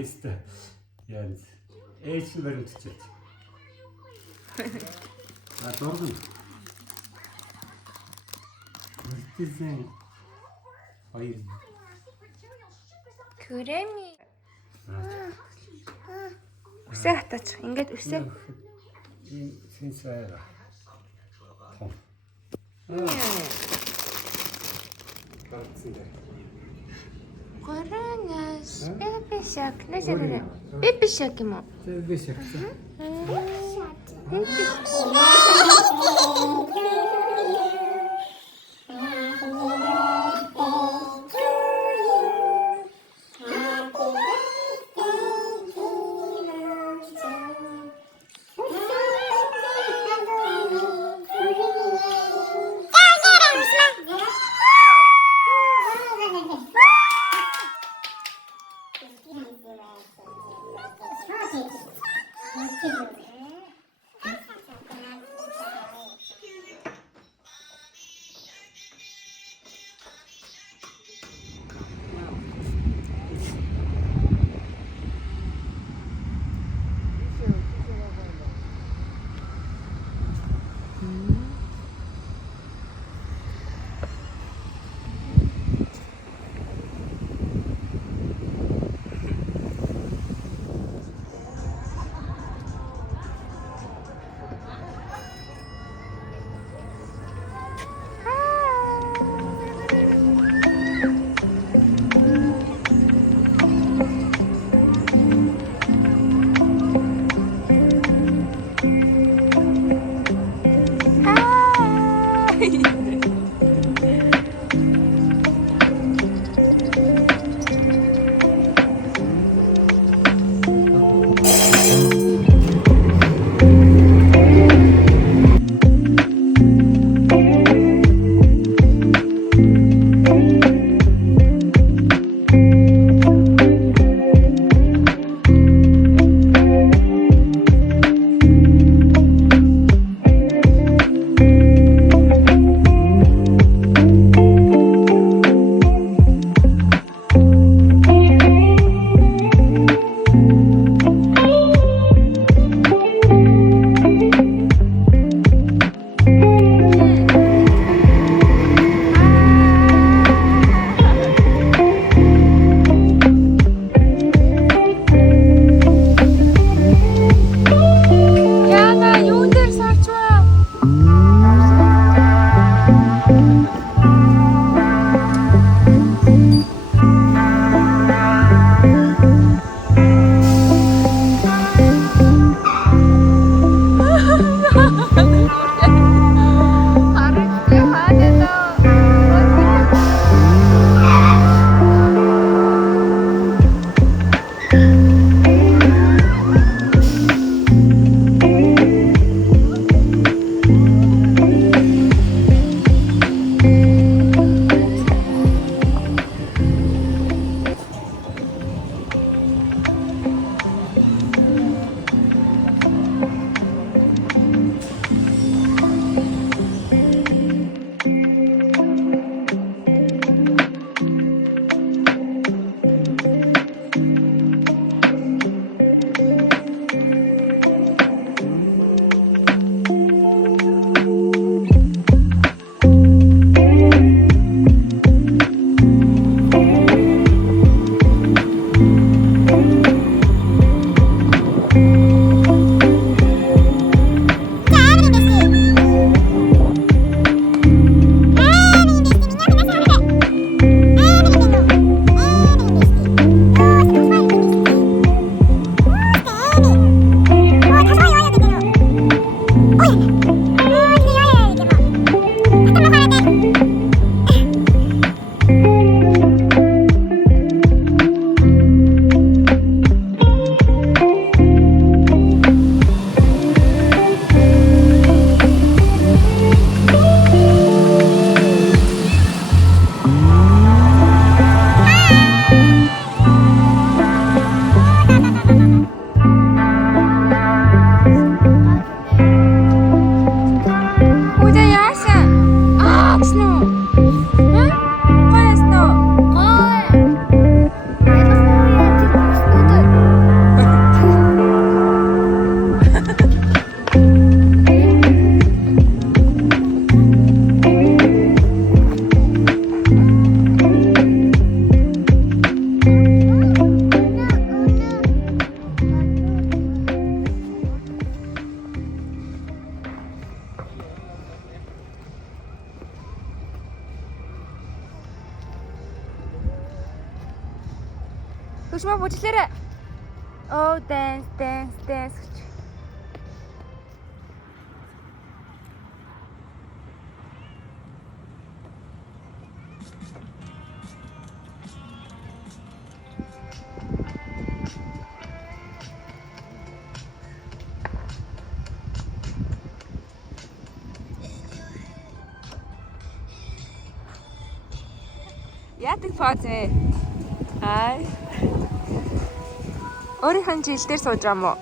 있어. Yani eğitim verim tutacak. Ha doğru mu? Gitti sen. Hayır. 그래 mi? Үсэхтач. Ингээд үсээ. Sen söyle. Tamam. Kalksın da. Горанас. Бэбишак. Нэсэрэ. Бэбишак юм уу? Sen bir şey. Хөшмөө бүжиглээрэ. Oh, dance. Яадаг поз вэ? Ай. Өөрийнх нь жил дээр сууж байгаа мó.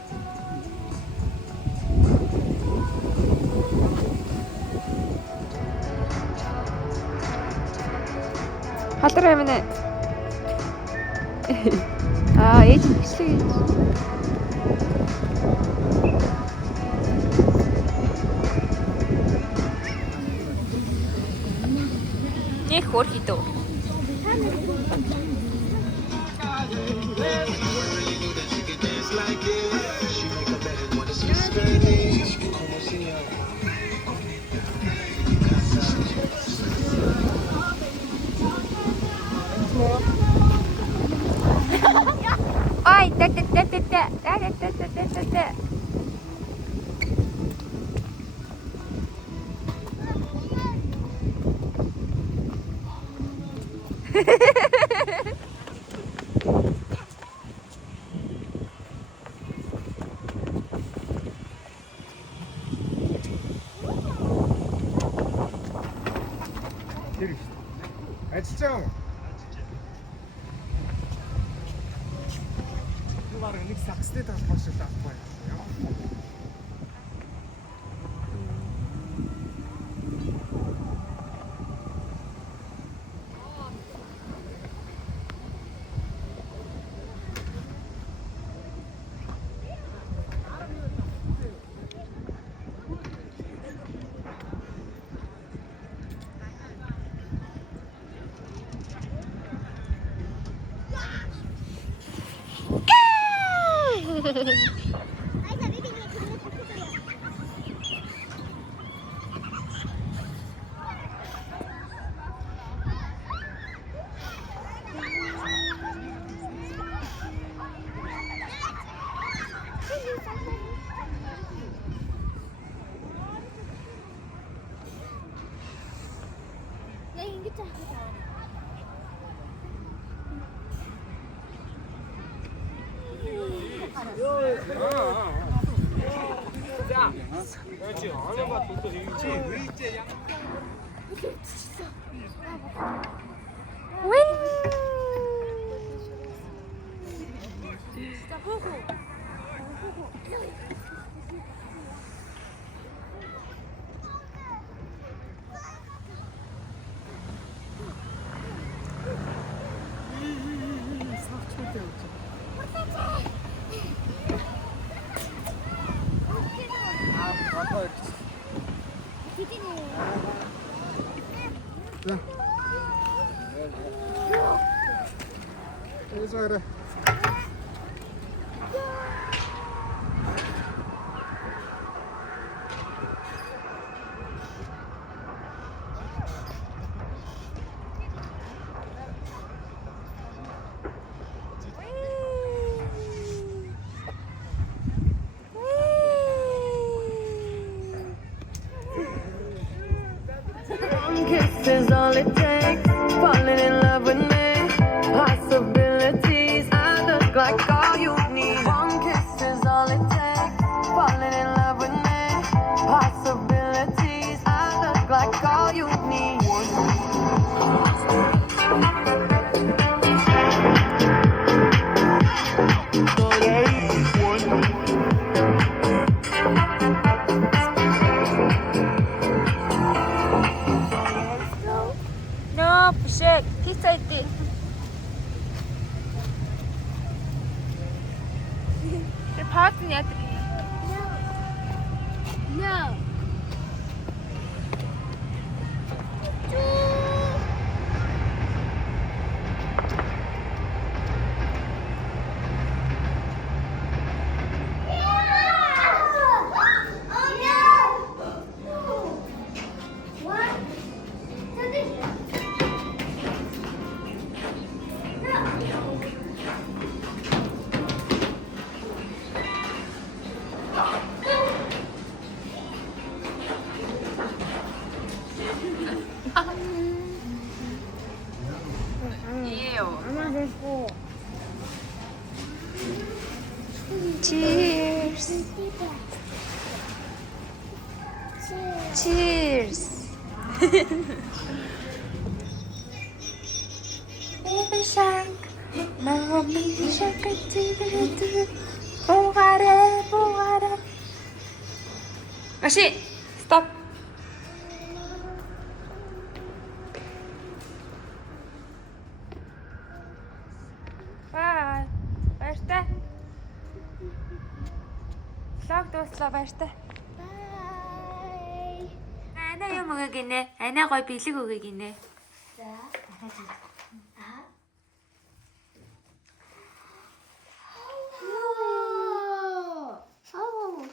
Хатар амина. Ээж хэвчлээ. Нэг хөр хитөө. Ой, да. Ажиллаж байгаа юм. Юу бараг нэг сакстэй тасмаа шиг таахгүй юм. 자, 그렇지. 얼마나 또 이지? 왜 이제 양? 윙. 진짜 호호. 여기서 그래. Kiss is all it takes. Falling in love with me. Possibilities. I look like all you need. One kiss is all it takes. Falling in love with me. Possibilities. I look like all you need. No, 부식. 피자 있디. 바왔더니 애들이. No. 엄마 됐고. Cheers. Cheers. Baby shark, now baby shark, 보가래. 다시 스톱. Бай. Баяртай. Лог дууслаа баяртай. Bye. Ана юм өгөө гинэ. Ана гой бэлэг өгөө гинэ. За.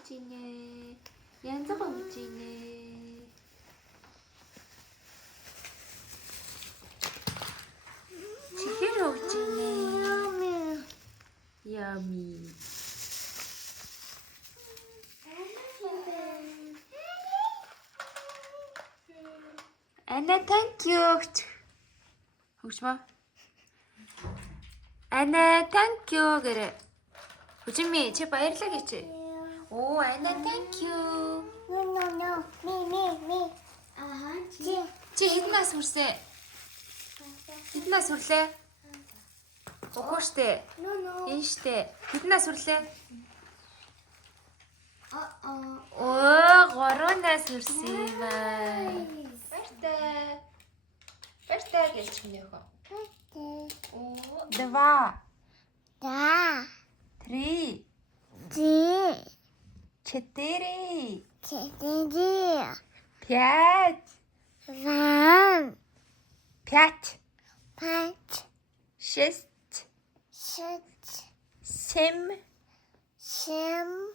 멋지네. 얀자가 멋지네. 지게를 멋지네. 야미. Anna, thank you. 혹시 봐. Anna, thank you. 그래. 호진미, 제 баярлалаа гэж. 오, Anna, thank you. No. Me. Чи. Чи хэдэн нас хүрсэн? Хэдэн нас хүрлээ? Өгөө штэ. No. Энэ штэ. Хэдэн нас хүрлээ? Uh-oh. Оо, 3 нас хүрсэн юм аа. Баяртай гэж юм яах вэ? Оо, 2. Да. 3. Чи. 4. Четыре. 5. Вам. 5. 5. 6. 6. 7. 7.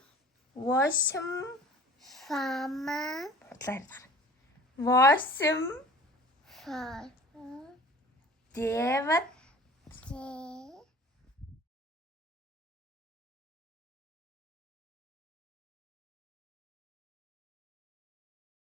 8. Мама. бодлоо 8. 4. 9. 9.